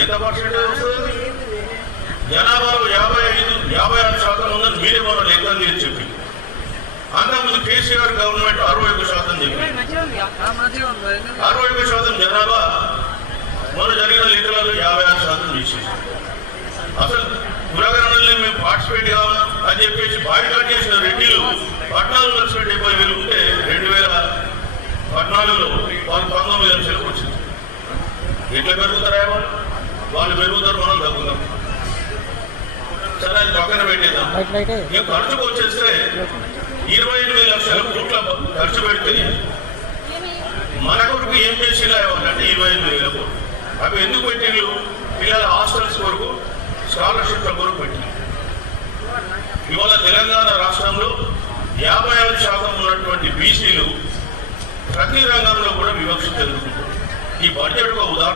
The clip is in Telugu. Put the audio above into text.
ఎంత పర్సెంటేజ్ వస్తుంది? జనాభాలో 56% ఉందని మీరే మన లెక్కలు చేసి చెప్పి, అంతకుముందు కేసీఆర్ గవర్నమెంట్ 61% చెప్పి 61% జనాభా మొన్న జరిగిన లెక్కలలో 56% చేసేసి, అసలు కులగణనలో మేము పార్టిసిపేట్ కావాలి అని చెప్పేసి బాయ్కాట్ చేసిన రెడ్డిలు 14,70,000 ఉంటే 2014లో వాళ్ళు 19,00,000 వచ్చింది. ఎట్లా పెరుగుతారా వాళ్ళు పెరుగుతారు, మనం తగ్గుతాం. సరే అది పక్కన పెట్టేద్దాం. మేము ఖర్చుకు వచ్చేస్తే 28 లక్షల కోట్ల ఖర్చు పెడితే మన కొరకు ఏం చేసేలా ఇవ్వాలంటే 25,000 కోట్లు. అవి ఎందుకు పెట్టిండ్రు? పిల్లల హాస్టల్స్ కొరకు, స్కాలర్షిప్ల కొరకు పెట్టింది. ఇవాళ తెలంగాణ రాష్ట్రంలో 55% ఉన్నటువంటి బీసీలు ప్రతి రంగంలో కూడా వివక్ష జరుగుతుంది. ఈ బడ్జెట్ ఒక ఉదాహరణ.